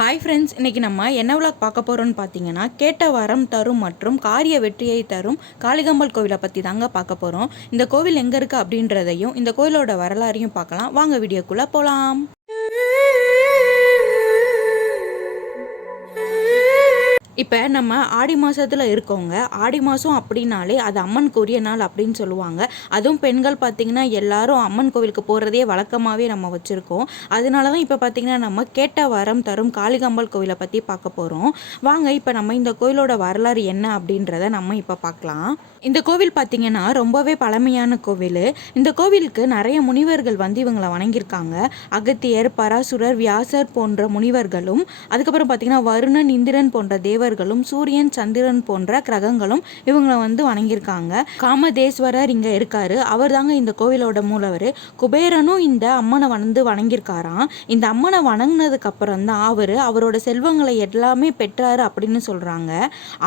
Hi friends இன்றைக்கி நம்ம என்ன விளாக் பார்க்க போகிறோம்னு பார்த்தீங்கன்னா கேட்ட வரம் தரும் மற்றும் காரிய வெற்றியை தரும் காளிகம்பல் கோவிலை பற்றி தாங்க பார்க்க போகிறோம் இந்த கோவில் எங்கே இருக்குது அப்படின்றதையும் இந்த கோவிலோட வரலாறையும் பார்க்கலாம். வாங்க வீடியோக்குள்ளே போகலாம் இப்போ நம்ம ஆடி மாதத்தில் இருக்கவங்க ஆடி மாதம் அப்படின்னாலே அது அம்மனுக்குரிய நாள் அப்படின்னு சொல்லுவாங்க. அதுவும் பெண்கள் பார்த்திங்கன்னா எல்லாரும் அம்மன் கோவிலுக்கு போகிறதே வழக்கமாகவே நம்ம வச்சுருக்கோம். அதனால தான் இப்போ பார்த்திங்கன்னா நம்ம கேட்ட வரம் தரும் காளிகாம்பல் கோவிலை பற்றி பார்க்க போகிறோம் வாங்க இப்போ நம்ம இந்த கோவிலோட வரலாறு என்ன அப்படின்றத நம்ம இப்போ பார்க்கலாம். இந்த கோவில் பார்த்திங்கன்னா ரொம்பவே பழமையான கோவில். இந்த கோவிலுக்கு நிறைய முனிவர்கள் வந்து இவங்களை வணங்கியிருக்காங்க. அகத்தியர் பராசுரர் வியாசர் போன்ற முனிவர்களும் அதுக்கப்புறம் பார்த்திங்கன்னா வருணன் இந்திரன் போன்ற தேவர்களும் சூரியன் சந்திரன் போன்ற கிரகங்களும் இவங்களை வந்து வணங்கியிருக்காங்க. காமதேஸ்வரர் இங்கே இருக்காரு. அவர் தாங்க இந்த கோவிலோட மூலவர். குபேரனும் இந்த அம்மனை வந்து வணங்கியிருக்காராம். இந்த அம்மனை வணங்கினதுக்கு அப்புறம் தான் அவர் அவரோட செல்வங்களை எல்லாமே பெற்றாரு அப்படின்னு சொல்கிறாங்க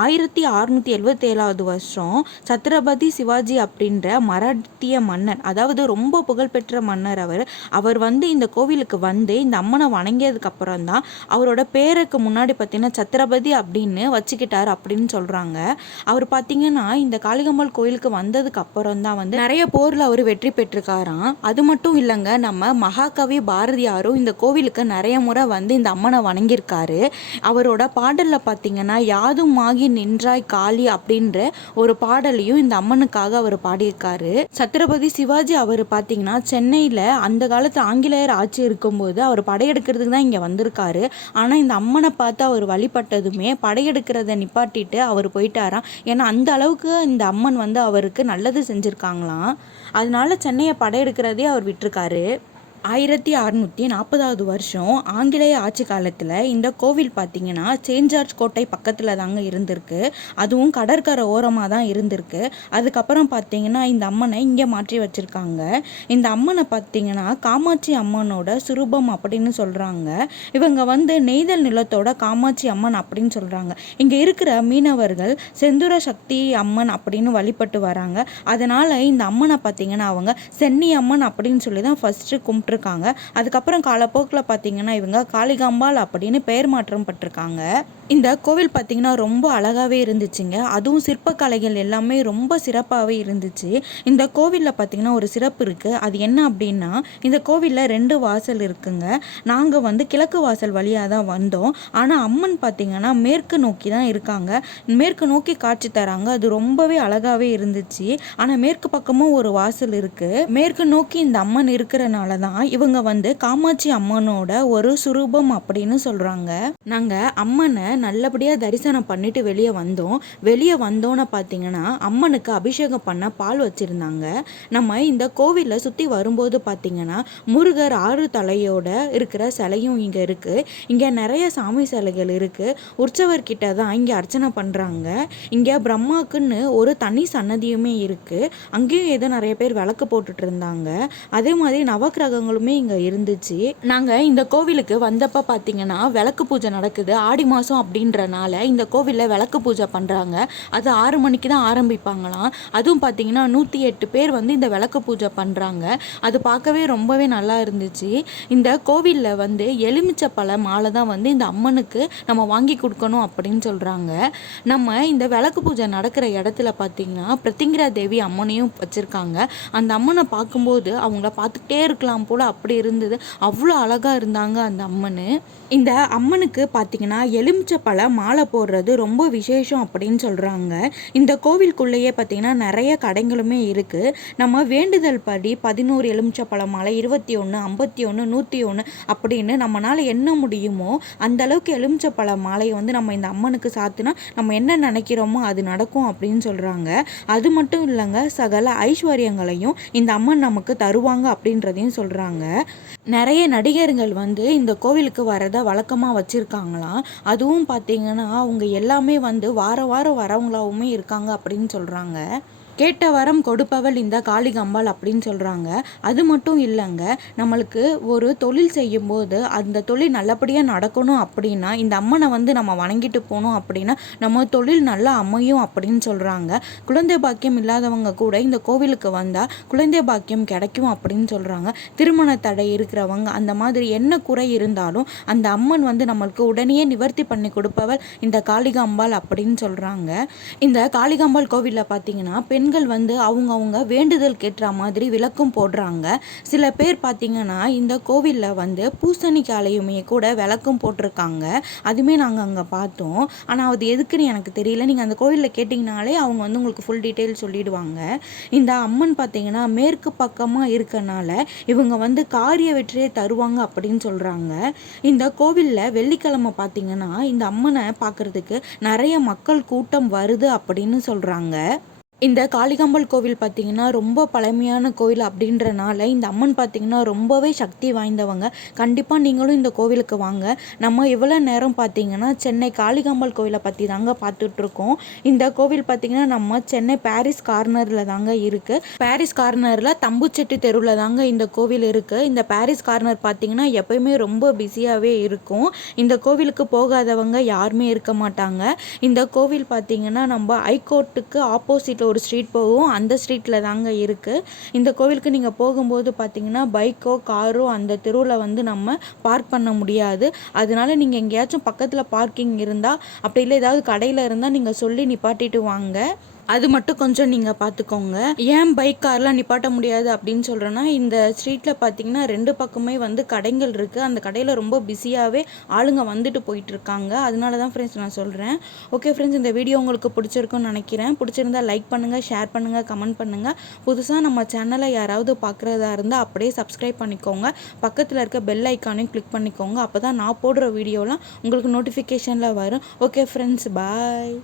ஆயிரத்தி அறுநூற்றி எழுபத்தேழாவது வருஷம் சத்ரபதி சிவாஜி அப்படின்ற மராட்டிய மன்னர் அதாவது ரொம்ப புகழ்பெற்ற மன்னர் அவர் அவர் வந்து இந்த கோவிலுக்கு வந்து இந்த அம்மனை வணங்கியதுக்கு அப்புறம் தான் அவரோட பேருக்கு முன்னாடி பார்த்தீங்கன்னா சத்ரபதி அப்படின்னு வச்சுக்கிட்டார் அப்படின்னு சொல்கிறாங்க அவர் பார்த்தீங்கன்னா இந்த காளிகம்மாள் கோயிலுக்கு வந்ததுக்கு அப்புறம் தான் வந்து நிறைய போரில் அவர் வெற்றி பெற்றிருக்காராம். அது மட்டும் இல்லைங்க நம்ம மகாகவி பாரதியாரும் இந்த கோவிலுக்கு நிறைய முறை வந்து இந்த அம்மனை வணங்கியிருக்காரு. அவரோட பாடலில் பார்த்தீங்கன்னா யாதும் ஆகி நின்றாய் காளி அப்படின்ற ஒரு பாடலையும் இந்த அம்மனுக்காக அவர் பாடியிருக்காரு. சத்ரபதி சிவாஜி அவர் பார்த்தீங்கன்னா சென்னையில் அந்த காலத்து ஆங்கிலேயர் ஆட்சி இருக்கும்போது அவர் படையெடுக்கிறதுக்கு தான் இங்கே வந்திருக்காரு. ஆனால் இந்த அம்மனை பார்த்து அவர் வழிபட்டதுமே எடுக்கிறத நிப்பாட்டிட்டு அவர் போயிட்டாராம். ஏன்னா அந்த அளவுக்கு இந்த அம்மன் வந்து அவருக்கு நல்லது செஞ்சுருக்காங்களாம். அதனால சென்னையை படையெடுக்கிறதே அவர் விட்டுருக்காரு. ஆயிரத்தி அறுநூற்றி நாற்பதாவது வருஷம் ஆங்கிலேய ஆட்சி காலத்தில் இந்த கோவில் பார்த்திங்கன்னா செயின்ட் ஜார்ஜ் கோட்டை பக்கத்தில் தாங்க இருந்திருக்கு. அதுவும் கடற்கரை ஓரமாக தான் இருந்திருக்கு. அதுக்கப்புறம் பார்த்திங்கன்னா இந்த அம்மனை இங்கே மாற்றி வச்சுருக்காங்க. இந்த அம்மனை பார்த்திங்கன்னா காமாட்சி அம்மனோட சுரூபம் அப்படின்னு சொல்கிறாங்க இவங்க வந்து நெய்தல் நிலத்தோட காமாட்சி அம்மன் அப்படின்னு சொல்கிறாங்க இங்கே இருக்கிற மீனவர்கள் செந்துர சக்தி அம்மன் அப்படின்னு வழிபட்டு வராங்க. அதனால் இந்த அம்மனை பார்த்திங்கன்னா அவங்க சென்னி அம்மன் அப்படின்னு சொல்லி தான் ஃபஸ்ட்டு கும்பிட்டு போட்டிருக்காங்க. அதுக்கப்புறம் காலப்போக்கில் பார்த்தீங்கன்னா இவங்க காளிகாம்பாள் அப்படின்னு பெயர் மாற்றம் பட்டிருக்காங்க இந்த கோவில் பார்த்திங்கன்னா ரொம்ப அழகாகவே இருந்துச்சுங்க. அதுவும் சிற்பக்கலைகள் எல்லாமே ரொம்ப சிறப்பாகவே இருந்துச்சு. இந்த கோவிலில் பார்த்திங்கன்னா ஒரு சிறப்பு இருக்குது அது என்ன அப்படின்னா இந்த கோவிலில் ரெண்டு வாசல் இருக்குங்க. நாங்கள் வந்து கிழக்கு வாசல் வழியாக தான் வந்தோம். ஆனால் அம்மன் பார்த்திங்கன்னா மேற்கு நோக்கி தான் இருக்காங்க. மேற்கு நோக்கி காட்சி தராங்க. அது ரொம்பவே அழகாகவே இருந்துச்சு. ஆனால் மேற்கு பக்கமும் ஒரு வாசல் இருக்குது மேற்கு நோக்கி இந்த அம்மன் இருக்கிறனால தான் இவங்க வந்து காமாட்சி அம்மனோட ஒரு சுரூபம் அப்படின்னு சொல்கிறாங்க நாங்கள் அம்மனை நல்லபடியாக தரிசனம் பண்ணிட்டு வெளியே வந்தோம். வெளியே வந்தோன்னு பார்த்தீங்கன்னா அம்மனுக்கு அபிஷேகம் பண்ண பால் வச்சுருந்தாங்க. நம்ம இந்த கோவிலில் சுற்றி வரும்போது பார்த்தீங்கன்னா முருகர் ஆறு தலையோட இருக்கிற சிலையும் இங்கே இருக்குது இங்கே நிறைய சாமி சிலைகள் இருக்குது உற்சவர்கிட்ட தான் இங்கே அர்ச்சனை பண்ணுறாங்க இங்கே பிரம்மாக்குன்னு ஒரு தனி சன்னதியுமே இருக்குது அங்கேயும் ஏதோ நிறைய பேர் விளக்கு போட்டுட்டு இருந்தாங்க. அதே மாதிரி நவக்கிரகங்களுமே இங்கே இருந்துச்சு. நாங்கள் இந்த கோவிலுக்கு வந்தப்போ பார்த்தீங்கன்னா விளக்கு பூஜை நடக்குது. ஆடி மாதம் அப்படின்றனால இந்த கோவிலில் விளக்கு பூஜை பண்ணுறாங்க அது ஆறு மணிக்கு தான் ஆரம்பிப்பாங்களாம். அதுவும் பார்த்தீங்கன்னா நூற்றி எட்டு பேர் வந்து இந்த விளக்கு பூஜை பண்ணுறாங்க அது பார்க்கவே ரொம்பவே நல்லா இருந்துச்சு. இந்த கோவிலில் வந்து எலுமிச்சை பழ மாலை தான் வந்து இந்த அம்மனுக்கு நம்ம வாங்கி கொடுக்கணும் அப்படின்னு சொல்கிறாங்க நம்ம இந்த விளக்கு பூஜை நடக்கிற இடத்துல பார்த்தீங்கன்னா பிரத்திங்கிரா தேவி அம்மனையும் வச்சுருக்காங்க. அந்த அம்மனை பார்க்கும்போது அவங்கள பார்த்துக்கிட்டே இருக்கலாம் போல் அப்படி இருந்தது. அவ்வளோ அழகாக இருந்தாங்க அந்த அம்மன். இந்த அம்மனுக்கு பார்த்தீங்கன்னா எலுமிச்சை பழ மாலை போடுறது ரொம்ப விசேஷம் அப்படின்னு சொல்கிறாங்க இந்த கோவிலுக்குள்ளேயே பார்த்தீங்கன்னா நிறைய கடைகளுமே இருக்குது நம்ம வேண்டுதல் படி பதினோரு எலுமிச்சப்பழ மாலை இருபத்தி ஒன்று ஐம்பத்தி ஒன்று நூற்றி ஒன்று அப்படின்னு நம்மளால் என்ன முடியுமோ அந்த அளவுக்கு எலுமிச்சை மாலையை வந்து நம்ம இந்த அம்மனுக்கு சாத்துனா நம்ம என்ன நினைக்கிறோமோ அது நடக்கும் அப்படின்னு சொல்கிறாங்க அது மட்டும் இல்லைங்க சகல ஐஸ்வர்யங்களையும் இந்த அம்மன் நமக்கு தருவாங்க அப்படின்றதையும் சொல்கிறாங்க சொல்கிறாங்க நிறைய நடிகர்கள் வந்து இந்த கோவிலுக்கு வரதை வழக்கமாக வச்சுருக்காங்களாம். அதுவும் பார்த்தீங்கன்னா அவங்க எல்லாமே வந்து வார வாரம் வரவங்களாவுமே இருக்காங்க அப்படின்னு சொல்கிறாங்க கேட்ட வரம் கொடுப்பவள் இந்த காளிகம்பாள் அப்படின்னு சொல்கிறாங்க அது மட்டும் இல்லைங்க நம்மளுக்கு ஒரு தொழில் செய்யும்போது அந்த தொழில் நல்லபடியாக நடக்கணும் அப்படின்னா இந்த அம்மனை வந்து நம்ம வணங்கிட்டு போகணும் அப்படின்னா நம்ம தொழில் நல்லா அமையும் அப்படின்னு சொல்கிறாங்க குழந்தை பாக்கியம் இல்லாதவங்க கூட இந்த கோவிலுக்கு வந்தால் குழந்தை பாக்கியம் கிடைக்கும் அப்படின்னு சொல்கிறாங்க திருமண தடை இருக்கிறவங்க அந்த மாதிரி என்ன குறை இருந்தாலும் அந்த அம்மன் வந்து நம்மளுக்கு உடனே நிவர்த்தி பண்ணி கொடுப்பவள் இந்த காளிகாம்பாள் அப்படின்னு சொல்கிறாங்க இந்த காளிகாம்பாள் கோவிலில் பார்த்தீங்கன்னா பெண் பெண்கள் வந்து அவங்கவுங்க வேண்டுதல் கேட்டுற மாதிரி விளக்கும் போடுறாங்க. சில பேர் பார்த்திங்கன்னா இந்த கோவிலில் வந்து பூசணிக்காலையுமே கூட விளக்கும் போட்டிருக்காங்க. அதுவுமே நாங்கள் அங்கே பார்த்தோம். ஆனால் அது எதுக்குன்னு எனக்கு தெரியல. நீங்கள் அந்த கோவிலில் கேட்டிங்கனாலே அவங்க வந்து உங்களுக்கு ஃபுல் டீட்டெயில் சொல்லிடுவாங்க. இந்த அம்மன் பார்த்திங்கன்னா மேற்கு பக்கமாக இருக்கனால இவங்க வந்து காரிய வெற்றியை தருவாங்க அப்படின்னு சொல்கிறாங்க இந்த கோவிலில் வெள்ளிக்கிழமை பார்த்திங்கன்னா இந்த அம்மனை பார்க்குறதுக்கு நிறைய மக்கள் கூட்டம் வருது அப்படின்னு சொல்கிறாங்க இந்த காளிகாம்பாள் கோவில் பார்த்திங்கன்னா ரொம்ப பழமையான கோவில் அப்படின்றனால இந்த அம்மன் பார்த்திங்கன்னா ரொம்பவே சக்தி வாய்ந்தவங்க. கண்டிப்பாக நீங்களும் இந்த கோவிலுக்கு வாங்க. நம்ம இவ்வளோ நேரம் பார்த்திங்கன்னா சென்னை காளிகாம்பாள் கோவிலை பற்றி தாங்க பார்த்துட்ருக்கோம். இந்த கோவில் பார்த்திங்கன்னா நம்ம சென்னை பாரிஸ் கார்னரில் தாங்க இருக்குது பாரிஸ் கார்னரில் தம்புச்செட்டி தெருவில் தாங்க இந்த கோவில் இருக்குது இந்த பாரிஸ் கார்னர் பார்த்திங்கன்னா எப்பயுமே ரொம்ப பிஸியாகவே இருக்கும். இந்த கோவிலுக்கு போகாதவங்க யாருமே இருக்க மாட்டாங்க. இந்த கோவில் பார்த்திங்கன்னா நம்ம ஹைகோர்ட்டுக்கு ஆப்போசிட்டில் ஒரு ஸ்ட்ரீட் போகும். அந்த ஸ்ட்ரீட்டில் தாங்க இருக்குது இந்த கோவிலுக்கு நீங்கள் போகும்போது பார்த்தீங்கன்னா பைக்கோ காரோ அந்த தெருவில் வந்து நம்ம பார்க் பண்ண முடியாது. அதனால நீங்கள் எங்கேயாச்சும் பக்கத்தில் பார்க்கிங் இருந்தால் அப்படி இல்லை ஏதாவது கடையில் இருந்தால் நீங்கள் சொல்லி நிப்பாட்டிட்டு வாங்க. அது மட்டும் கொஞ்சம் நீங்கள் பார்த்துக்கோங்க ஏன் பைக் கார்லாம் நிப்பாட்ட முடியாது அப்படின்னு சொல்கிறேன்னா இந்த ஸ்ட்ரீட்டில் பார்த்தீங்கன்னா ரெண்டு பக்கமே வந்து கடைகள் இருக்குது அந்த கடையில் ரொம்ப பிஸியாகவே ஆளுங்க வந்துட்டு போயிட்டு இருக்காங்க அதனால தான் ஃப்ரெண்ட்ஸ் நான் சொல்கிறேன் ஓகே ஃப்ரெண்ட்ஸ் இந்த வீடியோ உங்களுக்கு பிடிச்சிருக்குன்னு நினைக்கிறேன். பிடிச்சிருந்தா லைக் பண்ணுங்கள் ஷேர் பண்ணுங்கள் கமெண்ட் பண்ணுங்கள் புதுசாக நம்ம சேனலை யாராவது பார்க்குறதா இருந்தால் அப்படியே சப்ஸ்கிரைப் பண்ணிக்கோங்க. பக்கத்தில் இருக்க பெல் ஐக்கானையும் கிளிக் பண்ணிக்கோங்க. அப்போ தான் நான் போடுற வீடியோலாம் உங்களுக்கு நோட்டிஃபிகேஷனில் வரும். Okay friends bye